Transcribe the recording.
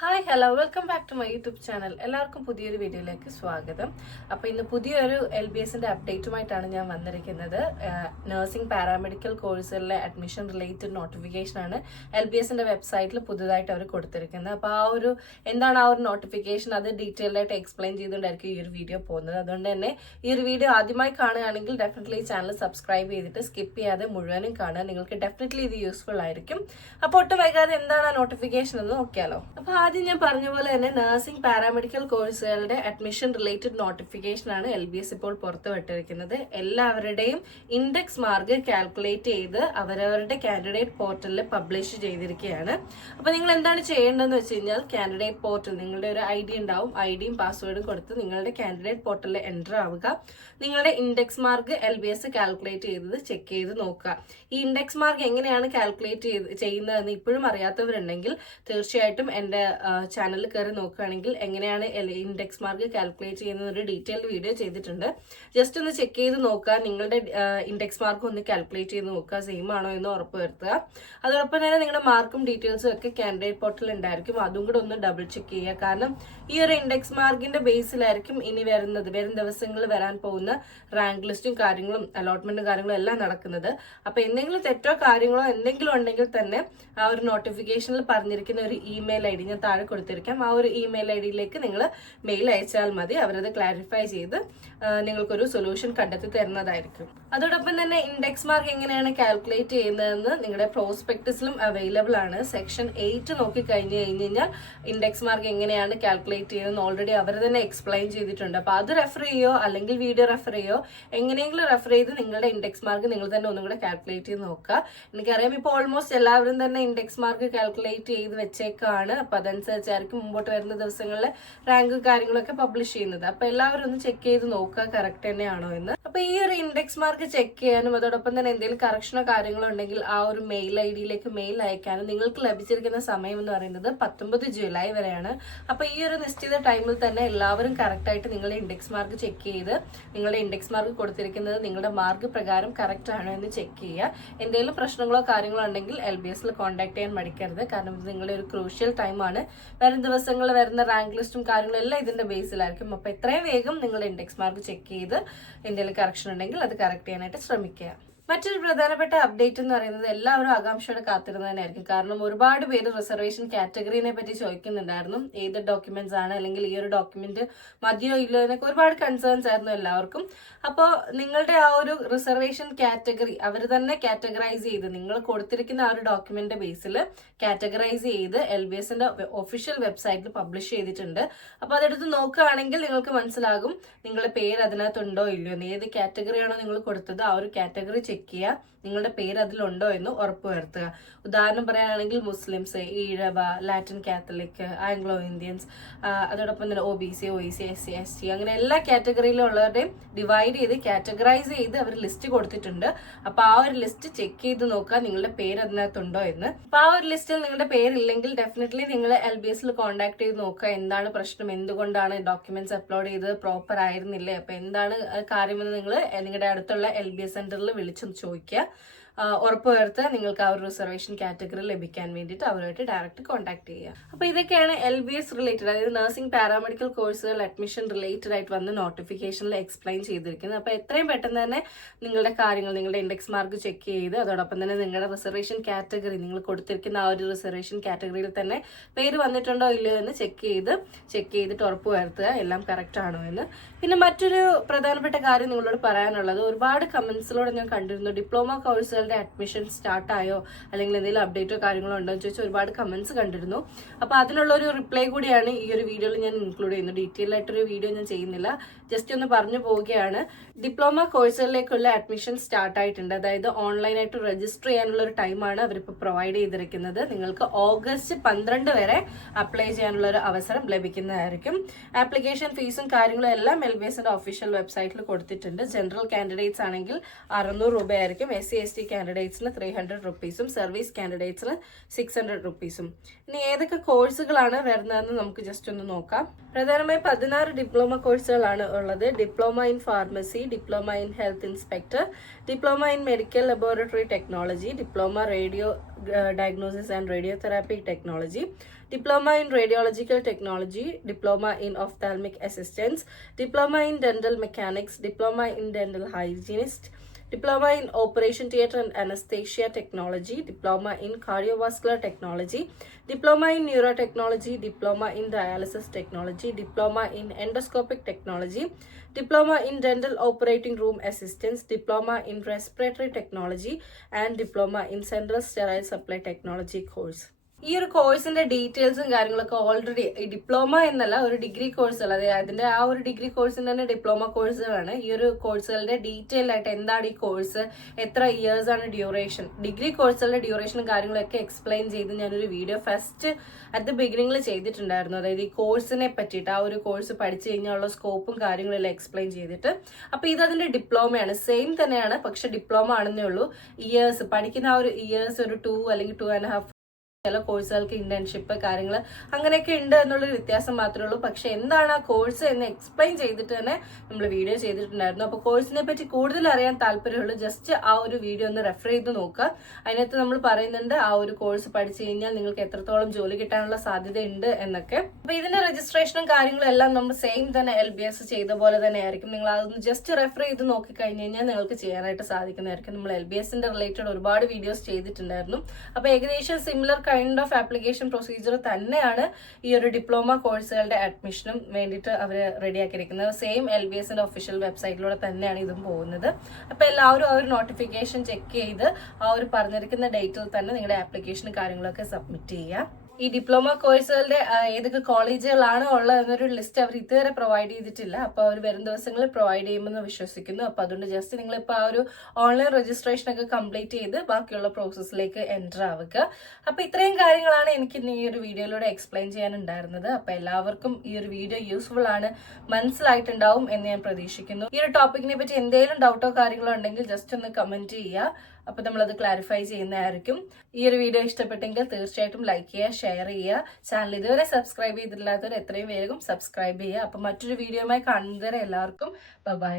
Hi hello welcome back to my YouTube channel. എല്ലാവർക്കും പുതിയൊരു വീഡിയോയിലേക്ക് സ്വാഗതം. അപ്പോൾ ഇന്ന് പുതിയൊരു LBSന്റെ അപ്ഡേറ്റുമായിട്ടാണ് ഞാൻ വന്നിരിക്കുന്നത്. നഴ്സിംഗ് പാരാമെഡിക്കൽ കോഴ്സുകളിലെ അഡ്മിഷൻ റിലേറ്റഡ് നോട്ടിഫിക്കേഷനാണ് LBSന്റെ വെബ്സൈറ്റിൽ പുതുതായിട്ട് അവർ കൊടുത്തിരിക്കുന്നത്. അപ്പോൾ എന്താണ് ആ ഒരു നോട്ടിഫിക്കേഷൻ, അത് ഡീറ്റെയിൽഡ് ആയിട്ട് എക്സ്പ്ലെയിൻ ചെയ്തുകൊണ്ടായിരിക്കും ഈ ഒരു വീഡിയോ പോകുന്നത്. അതുകൊണ്ട് തന്നെ ഈ ഒരു വീഡിയോ ആദ്യമായി കാണുകയാണെങ്കിൽ ഡെഫിനറ്റ്ലി ഈ ചാനൽ സബ്സ്ക്രൈബ് ചെയ്തിട്ട് സ്കിപ്പ് ചെയ്യാതെ മുഴുവനും കാണുക. നിങ്ങൾക്ക് ഡെഫിനറ്റ്ലി ഇത് യൂസ്ഫുൾ ആയിരിക്കും. അപ്പോൾ ഒട്ടും വൈകാതെ എന്താണ് ആ നോട്ടിഫിക്കേഷൻ എന്ന് നോക്കിയാലോ. അപ്പോൾ ആദ്യം ഞാൻ പറഞ്ഞ പോലെ തന്നെ നഴ്സിംഗ് പാരാമെഡിക്കൽ കോഴ്സുകളുടെ അഡ്മിഷൻ റിലേറ്റഡ് നോട്ടിഫിക്കേഷൻ ആണ് LBS ഇപ്പോൾ പുറത്തുവിട്ടിരിക്കുന്നത്. എല്ലാവരുടെയും ഇൻഡെക്സ് മാർക്ക് കാൽക്കുലേറ്റ് ചെയ്ത് അവരവരുടെ കാൻഡിഡേറ്റ് പോർട്ടലിൽ പബ്ലിഷ് ചെയ്തിരിക്കുകയാണ്. അപ്പോൾ നിങ്ങൾ എന്താണ് ചെയ്യേണ്ടതെന്ന് വെച്ച് കഴിഞ്ഞാൽ, കാൻഡിഡേറ്റ് പോർട്ടൽ നിങ്ങളുടെ ഒരു ID ഉണ്ടാവും, IDയും പാസ്വേഡും കൊടുത്ത് നിങ്ങളുടെ കാൻഡിഡേറ്റ് പോർട്ടലിൽ എൻ്റർ ആവുക. നിങ്ങളുടെ ഇൻഡെക്സ് മാർക്ക് LBS കാൽക്കുലേറ്റ് ചെയ്തത് ചെക്ക് ചെയ്ത് നോക്കുക. ഈ ഇൻഡെക്സ് മാർക്ക് എങ്ങനെയാണ് കാൽക്കുലേറ്റ് ചെയ്യുന്നതെന്ന് ഇപ്പോഴും അറിയാത്തവരുണ്ടെങ്കിൽ തീർച്ചയായിട്ടും എൻ്റെ ചാനലിൽ കയറി നോക്കുകയാണെങ്കിൽ എങ്ങനെയാണ് ഇൻഡെക്സ് മാർക്ക് കാൽക്കുലേറ്റ് ചെയ്യുന്ന ഒരു ഡീറ്റെയിൽഡ് വീഡിയോ ചെയ്തിട്ടുണ്ട്. ജസ്റ്റ് ഒന്ന് ചെക്ക് ചെയ്ത് നോക്കുക, നിങ്ങളുടെ ഇൻഡെക്സ് മാർക്ക് ഒന്ന് കാൽക്കുലേറ്റ് ചെയ്ത് നോക്കുക, സെയിം ആണോ എന്ന് ഉറപ്പ് വരുത്തുക. അതോടൊപ്പം തന്നെ നിങ്ങളുടെ മാർക്കും ഡീറ്റെയിൽസും ഒക്കെ കാൻഡിഡേറ്റ് പോർട്ടലിൽ ഉണ്ടായിരിക്കും, അതും കൂടെ ഒന്ന് ഡബിൾ ചെക്ക് ചെയ്യുക. കാരണം ഈ ഒരു ഇൻഡെക്സ് മാർക്കിന്റെ ബേസിലായിരിക്കും ഇനി വരും ദിവസങ്ങളിൽ വരാൻ പോകുന്ന റാങ്ക് ലിസ്റ്റും കാര്യങ്ങളും അലോട്ട്മെന്റും കാര്യങ്ങളും എല്ലാം നടക്കുന്നത്. അപ്പൊ എന്തെങ്കിലും തെറ്റോ കാര്യങ്ങളോ എന്തെങ്കിലും ഉണ്ടെങ്കിൽ തന്നെ ആ ഒരു നോട്ടിഫിക്കേഷനിൽ പറഞ്ഞിരിക്കുന്ന ഒരു ഇമെയിൽ ID ഞാൻ താഴെ കൊടുത്തിരിക്കാം. ആ ഒരു ഇമെയിൽ IDയിലേക്ക് നിങ്ങൾ മെയിൽ അയച്ചാൽ മതി. അവരത് ക്ലാരിഫൈ ചെയ്ത് നിങ്ങൾക്കൊരു സൊല്യൂഷൻ കണ്ടെത്തി തരുന്നതായിരിക്കും. അതോടൊപ്പം തന്നെ ഇൻഡെക്സ് മാർക്ക് എങ്ങനെയാണ് കാൽക്കുലേറ്റ് ചെയ്യുന്നതെന്ന് നിങ്ങളുടെ പ്രോസ്പെക്ടസിലും അവൈലബിൾ ആണ്. സെക്ഷൻ 8 നോക്കി കഴിഞ്ഞ് കഴിഞ്ഞാൽ ഇൻഡെക്സ് മാർക്ക് എങ്ങനെയാണ് കാൽക്കുലേറ്റ് ചെയ്യുന്നത് ഓൾറെഡി അവർ തന്നെ എക്സ്പ്ലെയിൻ ചെയ്തിട്ടുണ്ട്. അപ്പൊ അത് റെഫർ ചെയ്യോ അല്ലെങ്കിൽ വീഡിയോ റെഫർ ചെയ്യോ എങ്ങനെയെങ്കിലും റെഫർ ചെയ്ത് നിങ്ങളുടെ ഇൻഡെക്സ് മാർക്ക് നിങ്ങൾ തന്നെ ഒന്നും കൂടെ കാൽക്കുലേറ്റ് ചെയ്ത് നോക്കുക. എനിക്കറിയാം ഇപ്പോൾ ഓൾമോസ്റ്റ് എല്ലാവരും തന്നെ ഇൻഡെക്സ് മാർക്ക് കാൽക്കുലേറ്റ് ചെയ്ത് വെച്ചേക്കാണ്. അപ്പൊ അതനുസരിച്ചായിരിക്കും മുമ്പോട്ട് വരുന്ന ദിവസങ്ങളിൽ റാങ്ക് കാര്യങ്ങളൊക്കെ പബ്ലിഷ് ചെയ്യുന്നത്. അപ്പൊ എല്ലാവരും ഒന്ന് ചെക്ക് ചെയ്ത് നോക്കുക കറക്റ്റ് തന്നെയാണോ എന്ന്. അപ്പൊ ഈ ഒരു ഇൻഡെക്സ് മാർക്ക് ചെക്ക് ചെയ്യാനും അതോടൊപ്പം തന്നെ എന്തെങ്കിലും കറക്ഷനോ കാര്യങ്ങളോ ഉണ്ടെങ്കിൽ ആ ഒരു മെയിൽ IDയിലേക്ക് മെയിൽ അയക്കാനും നിങ്ങൾക്ക് ലഭിച്ചിരിക്കുന്ന സമയം എന്ന് പറയുന്നത് 19 ജൂലൈ വരെയാണ്. അപ്പൊ ഈ ഒരു നിശ്ചിത ടൈമിൽ തന്നെ എല്ലാവരും കറക്റ്റ് ആയിട്ട് നിങ്ങളുടെ ഇൻഡെക്സ് മാർക്ക് ചെക്ക് ചെയ്ത് നിങ്ങളുടെ ഇൻഡെക്സ് മാർക്ക് കൊടുത്തിരിക്കുന്നത് നിങ്ങളുടെ മാർക്ക് പ്രകാരം കറക്റ്റ് ആണോ എന്ന് ചെക്ക് ചെയ്യുക. എന്തെങ്കിലും പ്രശ്നങ്ങളോ കാര്യങ്ങളോ ഉണ്ടെങ്കിൽ LBSൽ കോൺടാക്ട് ചെയ്യാൻ മടിക്കരുത്. കാരണം ഇത് നിങ്ങളുടെ ഒരു ക്രൂഷ്യൽ ടൈമാണ്. വരും ദിവസങ്ങളിൽ വരുന്ന റാങ്ക് ലിസ്റ്റും കാര്യങ്ങളും എല്ലാം ഇതിന്റെ ബേസിലായിരിക്കും. അപ്പൊ എത്രയും വേഗം നിങ്ങളുടെ ഇൻഡെക്സ് മാർക്ക് ചെക്ക് ചെയ്ത് എന്തെങ്കിലും കറക്ഷൻ ഉണ്ടെങ്കിൽ അത് കറക്റ്റ് ചെയ്യാനായിട്ട് ശ്രമിക്കുക. മറ്റൊരു പ്രധാനപ്പെട്ട അപ്ഡേറ്റ് എന്ന് പറയുന്നത് എല്ലാവരും ആകാംക്ഷയോടെ കാത്തിരുന്നത് തന്നെയായിരിക്കും. കാരണം ഒരുപാട് പേര് റിസർവേഷൻ കാറ്റഗറിനെ പറ്റി ചോദിക്കുന്നുണ്ടായിരുന്നു. ഏത് ഡോക്യുമെന്റ്സ് ആണ്, അല്ലെങ്കിൽ ഈ ഒരു ഡോക്യുമെന്റ് മതിയോ ഇല്ലോ എന്നൊക്കെ ഒരുപാട് കൺസേൺസ് ആയിരുന്നു എല്ലാവർക്കും. അപ്പോൾ നിങ്ങളുടെ ആ ഒരു റിസർവേഷൻ കാറ്റഗറി അവർ തന്നെ കാറ്റഗറൈസ് ചെയ്ത് നിങ്ങൾ കൊടുത്തിരിക്കുന്ന ആ ഒരു ഡോക്യുമെന്റ് ബേസിൽ കാറ്റഗറൈസ് ചെയ്ത് LBSന്റെ ഒഫീഷ്യൽ വെബ്സൈറ്റിൽ പബ്ലിഷ് ചെയ്തിട്ടുണ്ട്. അപ്പൊ അതെടുത്ത് നോക്കുകയാണെങ്കിൽ നിങ്ങൾക്ക് മനസ്സിലാകും നിങ്ങളുടെ പേര് അതിനകത്തുണ്ടോ ഇല്ലയോ, ഏത് കാറ്റഗറിയാണോ നിങ്ങൾ കൊടുത്തത് ആ ഒരു കാറ്റഗറി ചെക്ക് ചെയ്യുക, നിങ്ങളുടെ പേര് അതിലുണ്ടോ എന്ന് ഉറപ്പുവരുത്തുക. ഉദാഹരണം പറയുകയാണെങ്കിൽ Muslims, Ezhava, Latin Catholic, Anglo Indians, അതോടൊപ്പം തന്നെ OBC, OEC, SC, ST അങ്ങനെ എല്ലാ കാറ്റഗറിയിലുള്ളവരുടെയും ഡിവൈഡ് ചെയ്ത് കാറ്റഗറൈസ് ചെയ്ത് അവർ ലിസ്റ്റ് കൊടുത്തിട്ടുണ്ട്. അപ്പൊ ആ ഒരു ലിസ്റ്റ് ചെക്ക് ചെയ്ത് നോക്കുക നിങ്ങളുടെ പേര് അതിനകത്തുണ്ടോ എന്ന്. അപ്പൊ ആ ഒരു ലിസ്റ്റിൽ നിങ്ങളുടെ പേരില്ലെങ്കിൽ ഡെഫിനറ്റ്ലി നിങ്ങൾ LBSൽ കോൺടാക്ട് ചെയ്ത് നോക്കുക എന്താണ് പ്രശ്നം, എന്തുകൊണ്ടാണ് ഡോക്യുമെന്റ്സ് അപ്ലോഡ് ചെയ്ത് പ്രോപ്പർ ആയിരുന്നില്ലേ, അപ്പൊ എന്താണ് കാര്യമെന്ന് നിങ്ങൾ നിങ്ങളുടെ അടുത്തുള്ള LBS സെന്ററിൽ വിളിച്ചു ചോദിക്കുക. ഉറപ്പുവരുത്തുക നിങ്ങൾക്ക് ആ ഒരു റിസർവേഷൻ കാറ്റഗറി ലഭിക്കാൻ വേണ്ടിയിട്ട് അവരുമായിട്ട് ഡയറക്റ്റ് കോൺടാക്ട് ചെയ്യുക. അപ്പൊ ഇതൊക്കെയാണ് LBS റിലേറ്റഡ്, അതായത് നഴ്സിംഗ് പാരാമെഡിക്കൽ കോഴ്സുകൾ അഡ്മിഷൻ റിലേറ്റഡ് ആയിട്ട് വന്ന നോട്ടിഫിക്കേഷനിൽ എക്സ്പ്ലെയിൻ ചെയ്തിരിക്കുന്നത്. അപ്പൊ എത്രയും പെട്ടെന്ന് തന്നെ നിങ്ങളുടെ കാര്യങ്ങൾ, നിങ്ങളുടെ ഇൻഡെക്സ് മാർക്ക് ചെക്ക് ചെയ്ത് അതോടൊപ്പം തന്നെ നിങ്ങളുടെ റിസർവേഷൻ കാറ്റഗറി നിങ്ങൾ കൊടുത്തിരിക്കുന്ന ആ ഒരു റിസർവേഷൻ കാറ്റഗറിയിൽ തന്നെ പേര് വന്നിട്ടുണ്ടോ ഇല്ലയോ എന്ന് ചെക്ക് ചെയ്തിട്ട് ഉറപ്പുവരുത്തുക എല്ലാം കറക്റ്റ് ആണോ എന്ന്. പിന്നെ മറ്റൊരു പ്രധാനപ്പെട്ട കാര്യം നിങ്ങളോട് പറയാനുള്ളത്, ഒരുപാട് കമന്റ്സിലൂടെ ഞാൻ കണ്ടിരുന്നു ഡിപ്ലോമ കോഴ്സുകൾ അഡ്മിഷൻ സ്റ്റാർട്ട് ആയോ അല്ലെങ്കിൽ എന്തെങ്കിലും അപ്ഡേറ്റോ കാര്യങ്ങളോ ഉണ്ടോ എന്ന് ചോദിച്ചാൽ ഒരുപാട് കമന്റ്സ് കണ്ടിരുന്നു. അപ്പൊ അതിനുള്ള ഒരു റിപ്ലൈ കൂടിയാണ് ഈ ഒരു വീഡിയോയിൽ ഞാൻ ഇൻക്ലൂഡ് ചെയ്യുന്നത്. ഡീറ്റെയിൽ ആയിട്ടൊരു വീഡിയോ ഞാൻ ചെയ്യുന്നില്ല, ജസ്റ്റ് ഒന്ന് പറഞ്ഞു പോവുകയാണ്. ഡിപ്ലോമ കോഴ്സുകളിലേക്കുള്ള അഡ്മിഷൻ സ്റ്റാർട്ട് ആയിട്ടുണ്ട്. അതായത് ഓൺലൈനായിട്ട് രജിസ്റ്റർ ചെയ്യാനുള്ള ഒരു ടൈമാണ് അവരിപ്പോൾ പ്രൊവൈഡ് ചെയ്തിരിക്കുന്നത്. നിങ്ങൾക്ക് ഓഗസ്റ്റ് 12 വരെ അപ്ലൈ ചെയ്യാനുള്ള ഒരു അവസരം ലഭിക്കുന്നതായിരിക്കും. ആപ്ലിക്കേഷൻ ഫീസും കാര്യങ്ങളും എല്ലാം LBSന്റെ ഒഫീഷ്യൽ വെബ്സൈറ്റിൽ കൊടുത്തിട്ടുണ്ട്. ജനറൽ കാൻഡിഡേറ്റ്സ് ആണെങ്കിൽ 600 രൂപയായിരിക്കും. SC ST കാൻഡിഡേറ്റ്സിന് 300 റുപ്പീസും സർവീസ് കാൻഡിഡേറ്റ്സിന് 600 റുപ്പീസും. ഇനി ഏതൊക്കെ കോഴ്സുകളാണ് വരുന്നതെന്ന് നമുക്ക് ജസ്റ്റ് ഒന്ന് നോക്കാം. പ്രധാനമായും 16 ഡിപ്ലോമ കോഴ്സുകളാണ് ഉള്ളത്. Diploma in pharmacy, diploma in health inspector, diploma in medical laboratory technology, diploma radio diagnosis and radiotherapy technology, Diploma in Radiological Technology, Diploma in Ophthalmic Assistance, Diploma in Dental Mechanics, Diploma in Dental Hygienist, Diploma in Operation Theatre and Anesthesia Technology, Diploma in Cardiovascular Technology, Diploma in Neurotechnology, Diploma in Dialysis Technology, Diploma in Endoscopic Technology, Diploma in Dental Operating Room Assistance, Diploma in Respiratory Technology, and Diploma in Central Sterile Supply Technology course. ഈ ഒരു കോഴ്സിന്റെ ഡീറ്റെയിൽസും കാര്യങ്ങളൊക്കെ already diploma എന്നല്ല, ഒരു degree course അല്ല, അതായത് അതിന്റെ ആ ഒരു ഡിഗ്രി കോഴ്സിന്റെ തന്നെ ഡിപ്ലോമ കോഴ്സുകളാണ്. ഈ ഒരു കോഴ്സുകളുടെ ഡീറ്റെയിൽ ആയിട്ട് എന്താണ് ഈ കോഴ്സ്, എത്ര ഇയേഴ്സ് ആണ് ഡ്യൂറേഷൻ, ഡിഗ്രി കോഴ്സുകളുടെ ഡ്യൂറേഷനും കാര്യങ്ങളൊക്കെ എക്സ്പ്ലെയിൻ ചെയ്ത് ഞാനൊരു വീഡിയോ ഫസ്റ്റ് അറ്റ് ദ ബിഗിനിങ്ങിൽ ചെയ്തിട്ടുണ്ടായിരുന്നു. അതായത് ഈ കോഴ്സിനെ പറ്റിയിട്ട്, ആ ഒരു കോഴ്സ് പഠിച്ചു കഴിഞ്ഞാലുള്ള സ്കോപ്പും കാര്യങ്ങളെല്ലാം എക്സ്പ്ലെയിൻ ചെയ്തിട്ട്. അപ്പൊ ഇത് അതിന്റെ ഡിപ്ലോമയാണ്, സെയിം തന്നെയാണ്, പക്ഷെ ഡിപ്ലോമ ആണെന്നേ ഉള്ളൂ. ഇയേഴ്സ് പഠിക്കുന്ന ആ ഒരു ഇയേഴ്സ് ഒരു 2 അല്ലെങ്കിൽ 2.5. ചില കോഴ്സുകൾക്ക് ഇന്റേൺഷിപ്പ് കാര്യങ്ങൾ അങ്ങനെയൊക്കെ ഉണ്ട് എന്നുള്ളൊരു വ്യത്യാസം മാത്രമേ ഉള്ളൂ. പക്ഷെ എന്താണ് ആ കോഴ്സ് എന്ന് എക്സ്പ്ലെയിൻ ചെയ്തിട്ട് തന്നെ നമ്മൾ വീഡിയോ ചെയ്തിട്ടുണ്ടായിരുന്നു. അപ്പോൾ കോഴ്സിനെ പറ്റി കൂടുതൽ അറിയാൻ താല്പര്യമുള്ളൂ, ജസ്റ്റ് ആ ഒരു വീഡിയോ ഒന്ന് റെഫർ ചെയ്ത് നോക്കുക. അതിനകത്ത് നമ്മൾ പറയുന്നുണ്ട് ആ ഒരു കോഴ്സ് പഠിച്ചു കഴിഞ്ഞാൽ നിങ്ങൾക്ക് എത്രത്തോളം ജോലി കിട്ടാനുള്ള സാധ്യത ഉണ്ട് എന്നൊക്കെ. അപ്പൊ ഇതിന്റെ രജിസ്ട്രേഷനും കാര്യങ്ങളും എല്ലാം നമ്മൾ സെയിം തന്നെ LBS ചെയ്ത പോലെ തന്നെ ആയിരിക്കും. നിങ്ങൾ അതൊന്ന് ജസ്റ്റ് റെഫർ ചെയ്ത് നോക്കി കഴിഞ്ഞ് കഴിഞ്ഞാൽ നിങ്ങൾക്ക് ചെയ്യാനായിട്ട് സാധിക്കുന്നതായിരിക്കും. നമ്മൾ LBSന്റെ റിലേറ്റഡ് ഒരുപാട് വീഡിയോസ് ചെയ്തിട്ടുണ്ടായിരുന്നു. അപ്പൊ ഏകദേശം similar kind of application procedure തന്നെയാണ് ഈ ഒരു ഡിപ്ലോമ കോഴ്സുകളുടെ അഡ്മിഷനും വേണ്ടിയിട്ട് അവർ റെഡിയാക്കിയിരിക്കുന്നത്. സെയിം LBSന്റെ ഒഫീഷ്യൽ വെബ്സൈറ്റിലൂടെ തന്നെയാണ് ഇതും പോകുന്നത്. അപ്പൊ എല്ലാവരും ആ ഒരു നോട്ടിഫിക്കേഷൻ ചെക്ക് ചെയ്ത് ആ ഒരു പറഞ്ഞിരിക്കുന്ന ഡേറ്റിൽ തന്നെ നിങ്ങളുടെ ആപ്ലിക്കേഷൻ കാര്യങ്ങളൊക്കെ സബ്മിറ്റ് ചെയ്യുക. ഈ ഡിപ്ലോമ കോഴ്സുകളുടെ ഏതൊക്കെ കോളേജുകളാണ് ഉള്ളത് എന്നൊരു ലിസ്റ്റ് അവർ ഇതുവരെ പ്രൊവൈഡ് ചെയ്തിട്ടില്ല. അപ്പോൾ അവർ വരും ദിവസങ്ങളിൽ പ്രൊവൈഡ് ചെയ്യുമെന്ന് വിശ്വസിക്കുന്നു. അപ്പോൾ അതുകൊണ്ട് ജസ്റ്റ് നിങ്ങളിപ്പോൾ ആ ഒരു ഓൺലൈൻ രജിസ്ട്രേഷൻ ഒക്കെ കംപ്ലീറ്റ് ചെയ്ത് ബാക്കിയുള്ള പ്രോസസ്സിലേക്ക് എൻ്റർ ആവുക. അപ്പോൾ ഇത്രയും കാര്യങ്ങളാണ് എനിക്ക് ഈ ഒരു വീഡിയോയിലൂടെ എക്സ്പ്ലെയിൻ ചെയ്യാനുണ്ടായിരുന്നത്. അപ്പോൾ എല്ലാവർക്കും ഈ ഒരു വീഡിയോ യൂസ്ഫുൾ ആണ്, മനസ്സിലായിട്ടുണ്ടാവും എന്ന് ഞാൻ പ്രതീക്ഷിക്കുന്നു. ഈ ഒരു ടോപ്പിക്കിനെ പറ്റി എന്തെങ്കിലും ഡൗട്ടോ കാര്യങ്ങളോ ഉണ്ടെങ്കിൽ ജസ്റ്റ് ഒന്ന് കമൻറ്റ് ചെയ്യുക. അപ്പോൾ നമ്മളത് ക്ലാരിഫൈ ചെയ്യുന്നതായിരിക്കും. ഈ ഒരു വീഡിയോ ഇഷ്ടപ്പെട്ടെങ്കിൽ തീർച്ചയായിട്ടും ലൈക്ക് ചെയ്യുക, ഷെയർ ചെയ്യുക. ചാനൽ ഇതുവരെ സബ്സ്ക്രൈബ് ചെയ്തിട്ടില്ലാത്തവർ എത്രയും വേഗം സബ്സ്ക്രൈബ് ചെയ്യുക. അപ്പോൾ മറ്റൊരു വീഡിയോയുമായി കാണുന്നതുവരെ എല്ലാവർക്കും ബൈ.